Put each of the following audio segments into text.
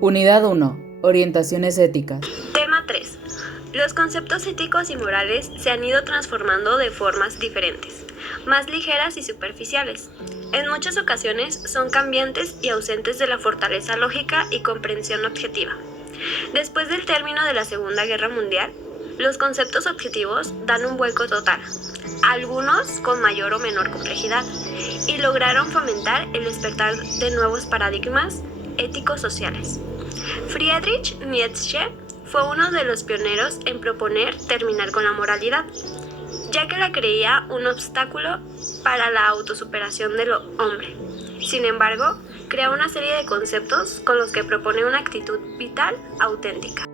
Unidad 1. Orientaciones éticas. Tema 3. Los conceptos éticos y morales se han ido transformando de formas diferentes, más ligeras y superficiales. En muchas ocasiones son cambiantes y ausentes de la fortaleza lógica y comprensión objetiva. Después del término de la Segunda Guerra Mundial, los conceptos objetivos dan un vuelco total, algunos con mayor o menor complejidad, y lograron fomentar el despertar de nuevos paradigmas éticos sociales. Friedrich Nietzsche fue uno de los pioneros en proponer terminar con la moralidad, ya que la creía un obstáculo para la autosuperación del hombre. Sin embargo, crea una serie de conceptos con los que propone una actitud vital auténtica.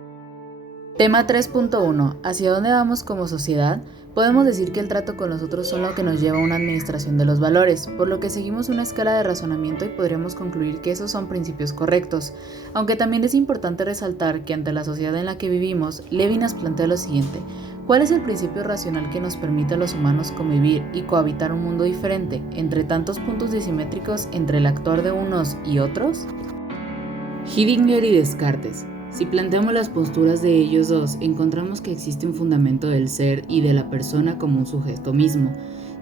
Tema 3.1. ¿Hacia dónde vamos como sociedad? Podemos decir que el trato con los otros son lo que nos lleva a una administración de los valores, por lo que seguimos una escala de razonamiento y podríamos concluir que esos son principios correctos. Aunque también es importante resaltar que ante la sociedad en la que vivimos, Levinas plantea lo siguiente: ¿cuál es el principio racional que nos permite a los humanos convivir y cohabitar un mundo diferente, entre tantos puntos disimétricos entre el actuar de unos y otros? Heidegger y Descartes. Si planteamos las posturas de ellos dos, encontramos que existe un fundamento del ser y de la persona como un sujeto mismo,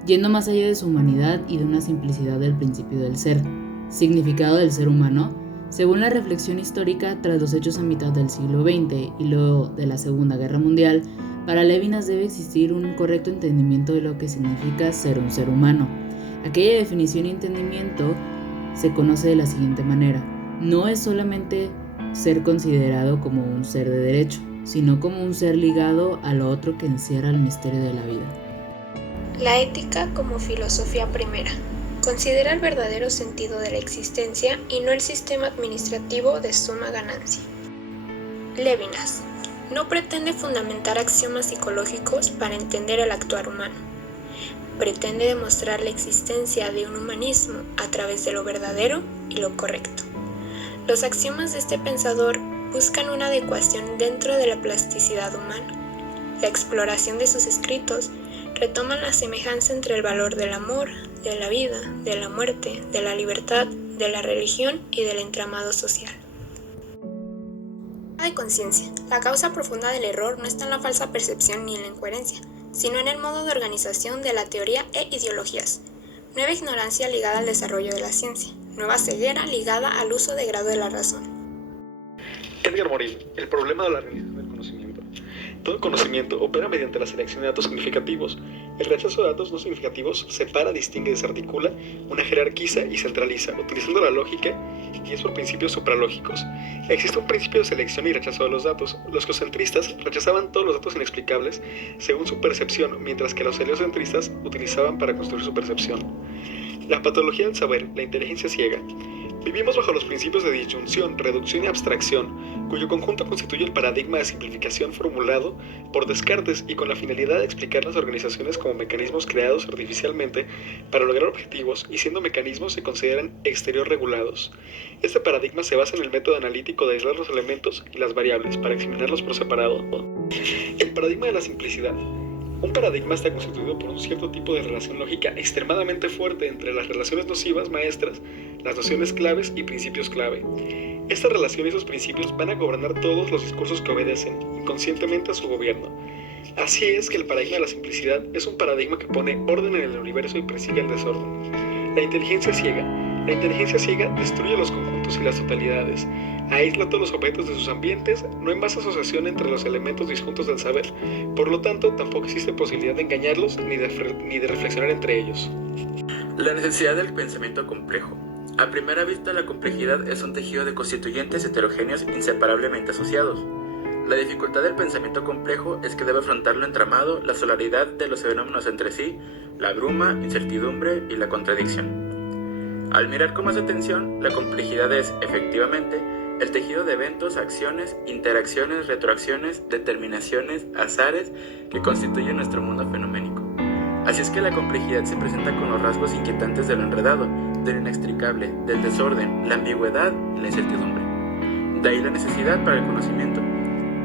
yendo más allá de su humanidad y de una simplicidad del principio del ser. Significado del ser humano. Según la reflexión histórica tras los hechos a mitad del siglo XX y luego de la Segunda Guerra Mundial, para Levinas debe existir un correcto entendimiento de lo que significa ser un ser humano. Aquella definición y entendimiento se conoce de la siguiente manera: no es solamente ser considerado como un ser de derecho, sino como un ser ligado a lo otro que encierra el misterio de la vida. La ética como filosofía primera. Considera el verdadero sentido de la existencia y no el sistema administrativo de suma ganancia. Levinas. No pretende fundamentar axiomas psicológicos para entender el actuar humano. Pretende demostrar la existencia de un humanismo a través de lo verdadero y lo correcto. Los axiomas de este pensador buscan una adecuación dentro de la plasticidad humana. La exploración de sus escritos retoma la semejanza entre el valor del amor, de la vida, de la muerte, de la libertad, de la religión y del entramado social. De conciencia. La causa profunda del error no está en la falsa percepción ni en la incoherencia, sino en el modo de organización de la teoría e ideologías. Nueva ignorancia ligada al desarrollo de la ciencia. Nueva ceguera ligada al uso de grado de la razón. Edgar Morin, el problema de la realización del conocimiento. Todo conocimiento opera mediante la selección de datos significativos. El rechazo de datos no significativos separa, distingue, desarticula, una jerarquiza y centraliza, utilizando la lógica y es por principios supralógicos. Existe un principio de selección y rechazo de los datos. Los geocentristas rechazaban todos los datos inexplicables según su percepción, mientras que los heliocentristas utilizaban para construir su percepción. La patología del saber, la inteligencia ciega. Vivimos bajo los principios de disyunción, reducción y abstracción, cuyo conjunto constituye el paradigma de simplificación formulado por Descartes y con la finalidad de explicar las organizaciones como mecanismos creados artificialmente para lograr objetivos y siendo mecanismos se consideran exterior regulados. Este paradigma se basa en el método analítico de aislar los elementos y las variables para examinarlos por separado. El paradigma de la simplicidad. Un paradigma está constituido por un cierto tipo de relación lógica extremadamente fuerte entre las relaciones nocivas maestras, las nociones claves y principios clave. Esta relación y sus principios van a gobernar todos los discursos que obedecen inconscientemente a su gobierno. Así es que el paradigma de la simplicidad es un paradigma que pone orden en el universo y persigue el desorden. La inteligencia ciega. La inteligencia ciega destruye los conjuntos y las totalidades. Aísla todos los objetos de sus ambientes, no hay más asociación entre los elementos disjuntos del saber, por lo tanto tampoco existe posibilidad de engañarlos ni de reflexionar entre ellos. La necesidad del pensamiento complejo. A primera vista, la complejidad es un tejido de constituyentes heterogéneos inseparablemente asociados. La dificultad del pensamiento complejo es que debe afrontar lo entramado, la solaridad de los fenómenos entre sí, la bruma, incertidumbre y la contradicción. Al mirar con más atención, la complejidad es, efectivamente, el tejido de eventos, acciones, interacciones, retroacciones, determinaciones, azares que constituyen nuestro mundo fenoménico. Así es que la complejidad se presenta con los rasgos inquietantes de lo enredado, de lo inextricable, del desorden, la ambigüedad y la incertidumbre. De ahí la necesidad para el conocimiento,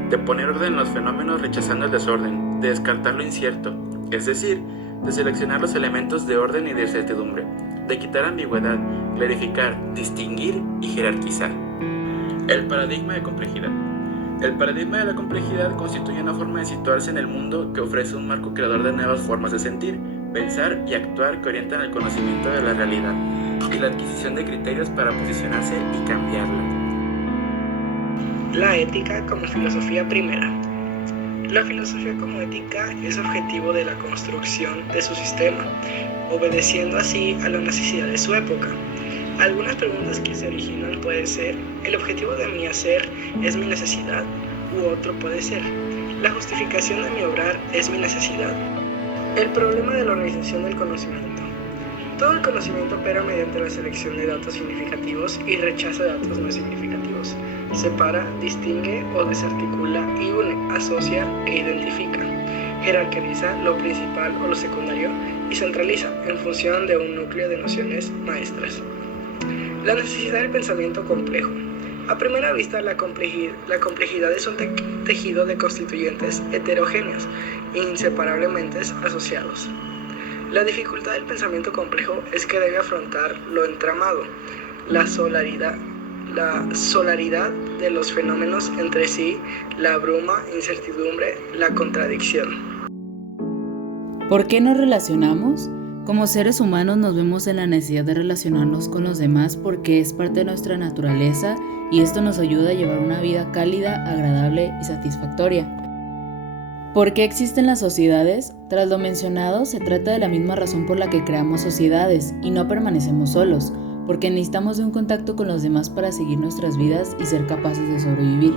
de poner orden en los fenómenos rechazando el desorden, de descartar lo incierto, es decir, de seleccionar los elementos de orden y de incertidumbre, de quitar ambigüedad, clarificar, distinguir y jerarquizar. El paradigma de complejidad. El paradigma de la complejidad constituye una forma de situarse en el mundo que ofrece un marco creador de nuevas formas de sentir, pensar y actuar que orientan el conocimiento de la realidad y la adquisición de criterios para posicionarse y cambiarla. La ética como filosofía primera. La filosofía como ética es objetivo de la construcción de su sistema, obedeciendo así a la necesidad de su época. Algunas preguntas que se originan pueden ser: ¿el objetivo de mi hacer es mi necesidad? U otro puede ser: ¿la justificación de mi obrar es mi necesidad? El problema de la organización del conocimiento. Todo el conocimiento opera mediante la selección de datos significativos y rechaza datos no significativos. Separa, distingue o desarticula y une, asocia e identifica. Jerarquiza lo principal o lo secundario y centraliza en función de un núcleo de nociones maestras. La necesidad del pensamiento complejo. A primera vista, la complejidad es un tejido de constituyentes heterogéneos e inseparablemente asociados. La dificultad del pensamiento complejo es que debe afrontar lo entramado, la solaridad de los fenómenos entre sí, la bruma, incertidumbre, la contradicción. ¿Por qué nos relacionamos? Como seres humanos nos vemos en la necesidad de relacionarnos con los demás porque es parte de nuestra naturaleza y esto nos ayuda a llevar una vida cálida, agradable y satisfactoria. ¿Por qué existen las sociedades? Tras lo mencionado, se trata de la misma razón por la que creamos sociedades y no permanecemos solos, porque necesitamos de un contacto con los demás para seguir nuestras vidas y ser capaces de sobrevivir.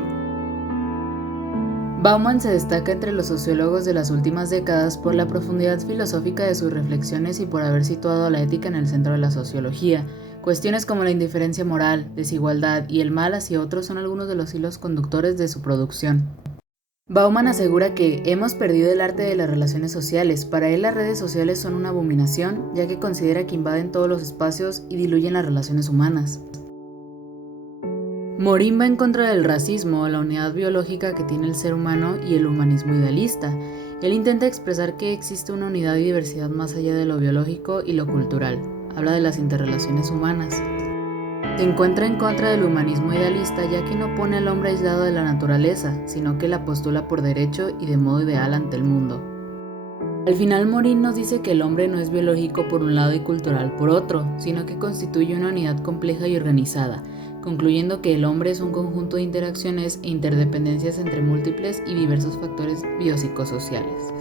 Bauman se destaca entre los sociólogos de las últimas décadas por la profundidad filosófica de sus reflexiones y por haber situado a la ética en el centro de la sociología. Cuestiones como la indiferencia moral, desigualdad y el mal hacia otros son algunos de los hilos conductores de su producción. Bauman asegura que hemos perdido el arte de las relaciones sociales. Para él las redes sociales son una abominación, ya que considera que invaden todos los espacios y diluyen las relaciones humanas. Morin va en contra del racismo, la unidad biológica que tiene el ser humano y el humanismo idealista. Él intenta expresar que existe una unidad y diversidad más allá de lo biológico y lo cultural. Habla de las interrelaciones humanas. Se encuentra en contra del humanismo idealista ya que no pone al hombre aislado de la naturaleza, sino que la postula por derecho y de modo ideal ante el mundo. Al final Morin nos dice que el hombre no es biológico por un lado y cultural por otro, sino que constituye una unidad compleja y organizada, concluyendo que el hombre es un conjunto de interacciones e interdependencias entre múltiples y diversos factores biopsicosociales.